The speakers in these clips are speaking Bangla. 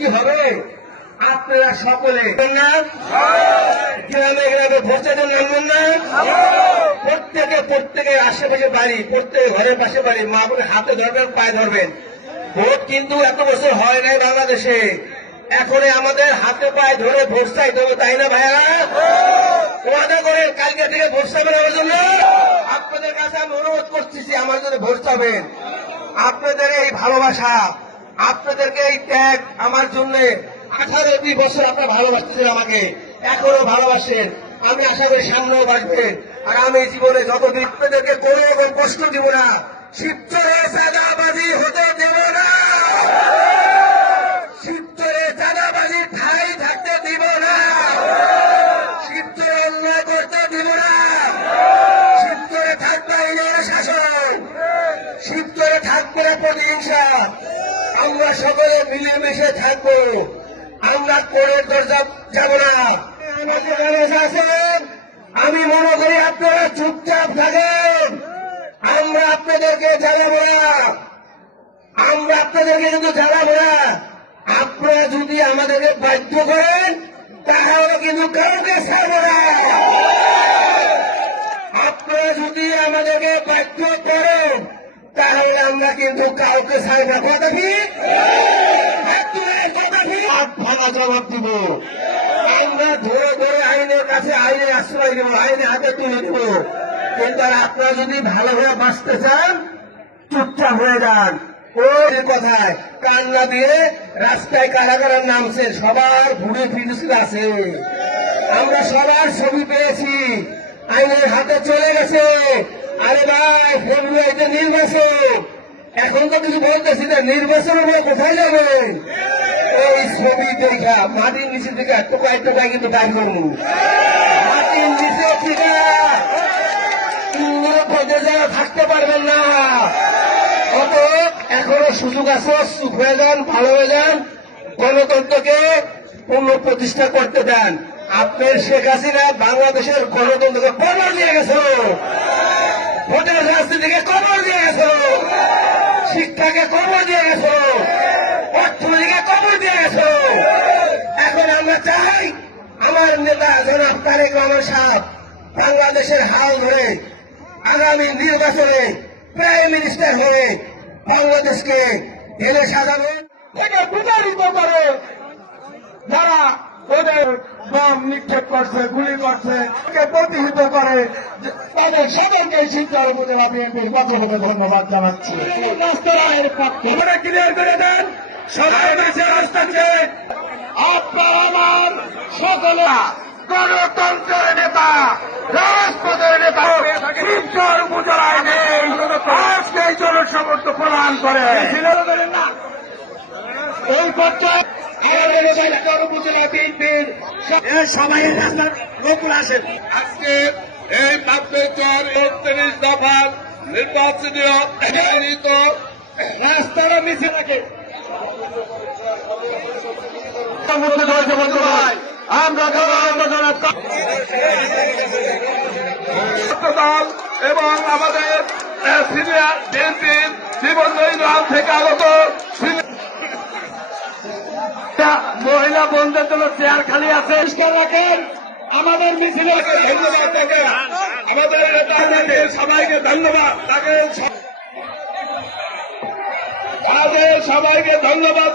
কি হবে? আপনারা সকলে গ্রামে গ্রামে ভোটে নামবেন না? প্রত্যেকের আশেপাশে বাড়ি, প্রত্যেকের ঘরের পাশে বাড়ি, মা বোনে হাতে ধরবেন, পায়ে ধরবেন। ভোট কিন্তু এত বছর হয় নাই বাংলাদেশে, এখন আমাদের হাতে পায়ে ধরে ভোট চাইতে হবে, তাই না ভাইয়ারা? ওয়াদা করেন কালকে থেকে ভোট চাবেন আমার জন্য। আপনাদের কাছে আমি অনুরোধ করতেছি আমার জন্য ভোট চাবেন। আপনাদের এই ভালোবাসা, আপনাদেরকে এই ত্যাগ আমার জন্য 18-20 বছর আপনারা ভালোবাসতেছেন আমাকে, এখনো ভালোবাসেন। আমি আশা করি সামনেও বাসবেন। আর আমি জীবনে যতদিন আপনাদেরকে কোনো রকম কষ্ট দিব না, শিবচরে চাঁদাবাজি হতে দেব না, শিবচরে চাঁদাবাজি ঠাই থাকতে দিব না, শিবচরে অন্যায় করতে দিব না, শিবচরে থাকবে আইনের শাসন, শিবচরে থাকবে না প্রতিহিংসা। আমরা সকলে মিলেমিশে থাকবো, আমরা কোরের দরজা যাব না। আছেন, আমি মনে করি আপনারা চুপচাপ থাকেন, আমরা আপনাদেরকে জ্বালাবো না, আমরা আপনাদেরকে কিন্তু জ্বালাবো না। আপনারা যদি আমাদেরকে বাধ্য করেন তাহলে কিন্তু কাউকে ছাড়বো না। আপনারা যদি আমাদেরকে বাধ্য করেন তাহলে আমরা কিন্তু কাউকে ছাড়ব না। কথা কি? ভাঙা জবাব দিব। আমরা ধরে ধরে আইনের কাছে আইনের আশ্রয় দেব, আইনের হাতে তুলে দেব। কিন্তু আপনারা যদি ভালোভাবে বাঁচতে চান চুপচাপ হয়ে যান। ওই কথায় কান্না দিয়ে রাস্তায় কারা কারা নামছে, সবার ঘুরে ফিরে আছে, আমরা সবার ছবি পেয়েছি, আইনের হাতে চলে গেছে। আরে ভাই, ফেব্রুয়ারিতে নির্বাচন, এখন তো কিছু বলতেছি না, নির্বাচনের পরে কোথায় যাবেন? এই ছবি দেখা মাটির নিচে থেকে টোকায় টোকায় কিন্তু গাড়ি করবো, মাটির নিচে থেকে যারা থাকতে পারবেন না। অত এখনো সুযোগ আছে, চুপ হয়ে যান, ভালো হয়ে যান, গণতন্ত্রকে পুনঃপ্রতিষ্ঠা করতে দেন। আপনার শেখ হাসিনা বাংলাদেশের গণতন্ত্রকে কবর দিয়ে গেছিল, ভোটের রাজনীতিকে কবর দিয়ে গেছিল, শিক্ষাকে কবর দিয়ে গেছিল, অর্থনীতিকে কবর দিয়ে গেছিল। এখন আমরা চাই আমার নেতা জনাব তারেক রহমান সাহেব বাংলাদেশের হাল ধরে আগামী নির্বাচনে প্রাইম মিনিস্টার হয়ে বাংলাদেশকে ঢেলে সাজাবেন। এটা প্রতারিত করে যারা ওদের বম নিক্ষেপ করছে, গুলি করছে, প্রতিহিত করে, তাদের সকলকে শিক্ষার উপজেলা বিএনপির পক্ষ থেকে ধন্যবাদ জানাচ্ছি। রাস্তার পক্ষে ক্লিয়ার করে দেন, সবাই দেশে রাস্তাকে আপনার আমার সকলে গণতন্ত্রের নেতা, রাজপথের নেতা শিবচর উপজেলায় নেই, আজকে এই জনসমর্থ প্রদান করে এই পর্যায়ে উপজেলা বিএনপির সবাই রাস্তার লোকগুলো আসেন। আজকে এই 39 দফার নির্বাচনীয় রাস্তার মিছিল রাখে আমরা দল এবং আমাদের সিনিয়র বিএনপির জীবনদল থেকে আগত মহিলা বন্ধুদের জন্য চেয়ার খালি আছে, রাখেন। আমাদের মিছিলে ধন্যবাদ তাকে, আমাদের নেতাকে সবাইকে ধন্যবাদ, তাদের সবাইকে ধন্যবাদ।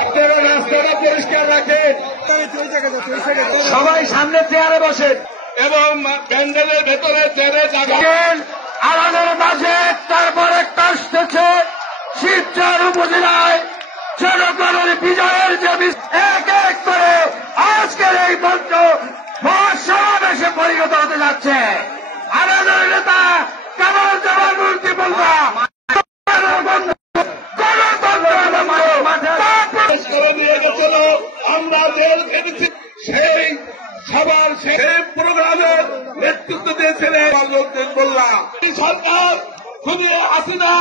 আপনারা রাস্তাটা পরিষ্কার রাখেন, সবাই সামনে চেয়ারে বসেন এবং প্যান্ডেলের ভেতরে চেয়ারে জাগান। আমাদের মাঝে তারপর একটা আসতেছে শিবচর উপজেলায় জনগণের বিজয়ের যে এক এক করে আজকের এই মঞ্চ মহাসমাবেশে পরিণত হতে যাচ্ছে। আমাদের নেতা কামাল জামান মূর্তি বলবা আমরা জেল খেটেছি, সেই সবার সেই প্রোগ্রামের নেতৃত্ব দিয়েছিলেন বললাম সরকার খুবই হাসিনা